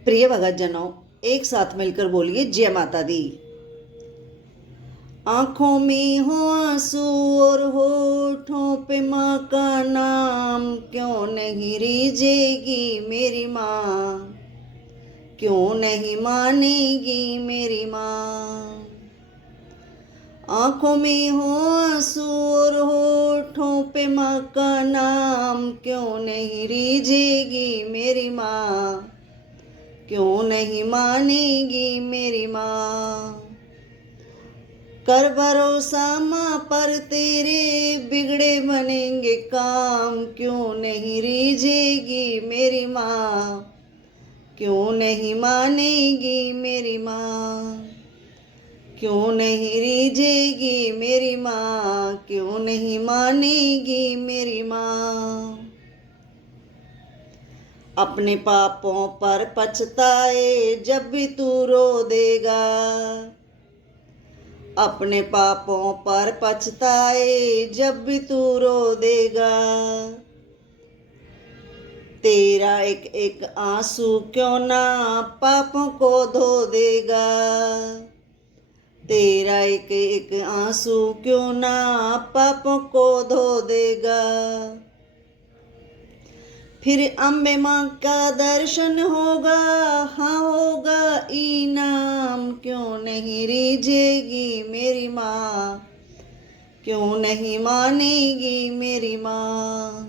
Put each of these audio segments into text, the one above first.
प्रिय भक्तजनों, एक साथ मिलकर बोलिए जय माता दी। आंखों में हो आंसू और होठों पे माँ का नाम, क्यों नहीं रीझेगी मेरी माँ, क्यों नहीं मानेगी मेरी माँ। आंखों में हो आंसू और होठों पे माँ का नाम, क्यों नहीं रीझेगी मेरी माँ, क्यों नहीं मानेगी मेरी माँ। कर भरोसा माँ पर तेरे, बिगड़े बनेंगे काम, क्यों नहीं रीझेगी मेरी माँ, क्यों नहीं मानेगी मेरी माँ, क्यों नहीं रीझेगी मेरी माँ, क्यों नहीं मानेगी मेरी माँ। अपने पापों पर पछताए जब भी तू रो देगा, अपने पापों पर पछताए जब भी तू रो देगा। तेरा एक एक आंसू क्यों ना पापों को धो देगा, तेरा एक एक आंसू क्यों ना पापों को धो देगा। फिर अम्बे माँ का दर्शन होगा, हाँ होगा इनाम, क्यों नहीं रीझेगी मेरी माँ, क्यों नहीं मानेगी मेरी माँ,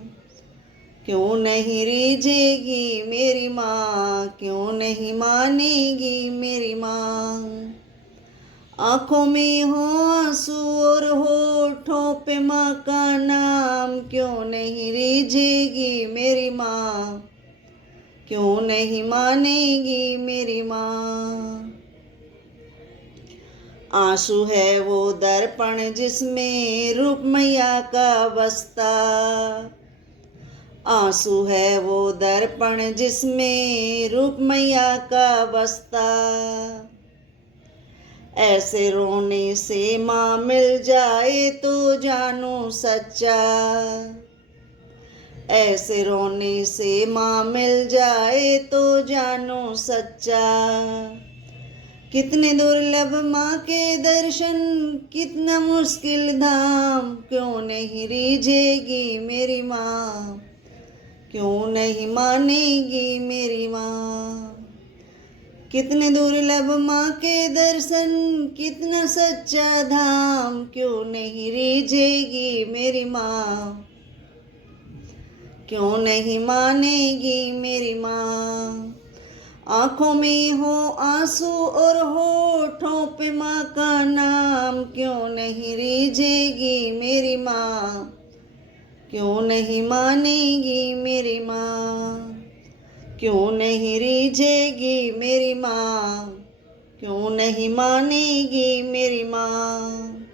क्यों नहीं रीझेगी मेरी माँ, क्यों नहीं मानेगी मेरी माँ। आंखों में हो आंसू और होठों पे माँ का नाम, क्यों नहीं रीझेगी मेरी माँ, क्यों नहीं मानेगी मेरी माँ। आंसू है वो दर्पण जिसमें रूप मैया का बसता, आंसू है वो दर्पण जिसमें रूप मैया का बसता। ऐसे रोने से माँ मिल जाए तो जानू सच्चा, ऐसे रोने से माँ मिल जाए तो जानू सच्चा। कितने दुर्लभ माँ के दर्शन, कितना मुश्किल धाम, क्यों नहीं रीझेगी मेरी माँ, क्यों नहीं मानेगी मेरी माँ। कितने दुर्लभ माँ के दर्शन, कितना सच्चा धाम, क्यों नहीं रीझेगी मेरी माँ, क्यों नहीं मानेगी मेरी माँ। आंखों में हो आंसू और होठों पे माँ का नाम, क्यों नहीं रीझेगी मेरी माँ, क्यों नहीं मानेगी मेरी माँ, क्यों नहीं रीझेगी मेरी माँ, क्यों नहीं मानेगी मेरी माँ।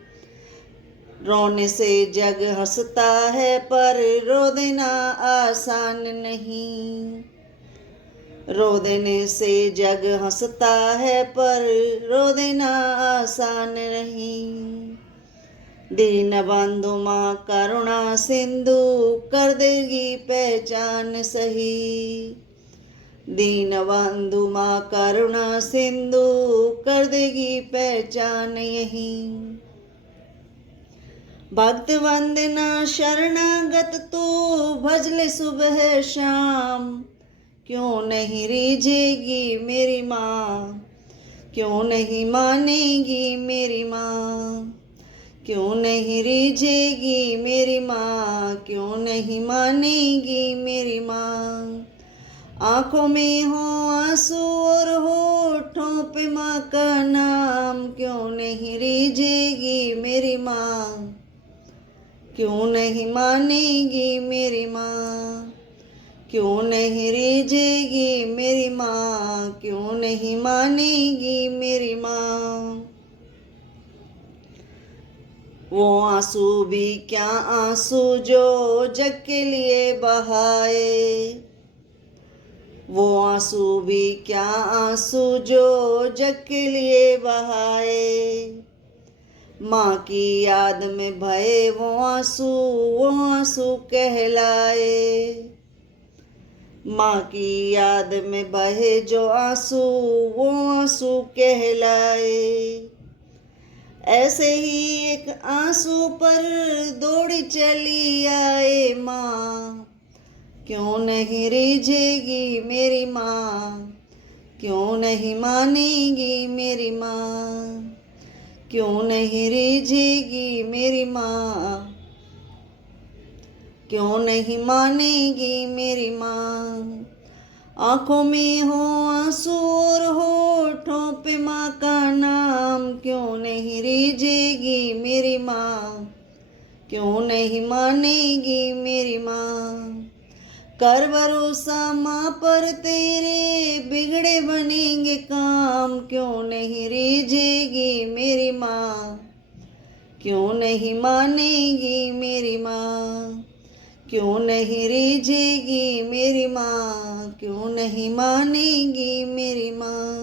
रोने से जग हंसता है पर रो देना आसान नहीं, रो देने से जग हंसता है पर रो देना आसान नहीं। दीन बंधु माँ करुणा सिंधु कर देगी पहचान सही, दीन बंधु माँ करुणा सिंधु कर देगी पहचान यही। भक्त वंदना शरणागत तू भजले सुबह शाम, क्यों नहीं रीझेगी मेरी माँ, क्यों नहीं मानेगी मेरी माँ, क्यों नहीं रीझेगी मेरी माँ, क्यों नहीं मानेगी मेरी माँ। आंखों में हो आंसू और होठों पे माँ का नाम, क्यों नहीं रीझेगी मेरी माँ, क्यों नहीं मानेगी मेरी माँ, क्यों नहीं रीझेगी मेरी माँ, क्यों नहीं मानेगी मेरी माँ। वो आंसू भी क्या आंसू जो जग के लिए बहाए, वो आंसू भी क्या आंसू जो जग के लिए बहाए। माँ की याद में भये वो आंसू कहलाए, माँ की याद में बहे जो आंसू वो आंसू कहलाए। ऐसे ही एक आंसू पर दौड़ चली आए माँ, क्यों नहीं रिझेगी मेरी माँ, क्यों नहीं मानेगी मेरी माँ, क्यों नहीं रिझेगी मेरी माँ, क्यों नहीं मानेगी मेरी माँ। आंखों में हो आंसू और होठों पे माँ का नाम, क्यों नहीं रिझेगी मेरी माँ, क्यों नहीं मानेगी मेरी माँ। कर भरोसा माँ पर तेरे बिगड़े बनेंगे काम, क्यों नहीं रिझेगी मेरी माँ, क्यों नहीं मानेगी मेरी माँ, क्यों नहीं रिझेगी मेरी माँ, क्यों नहीं मानेगी मेरी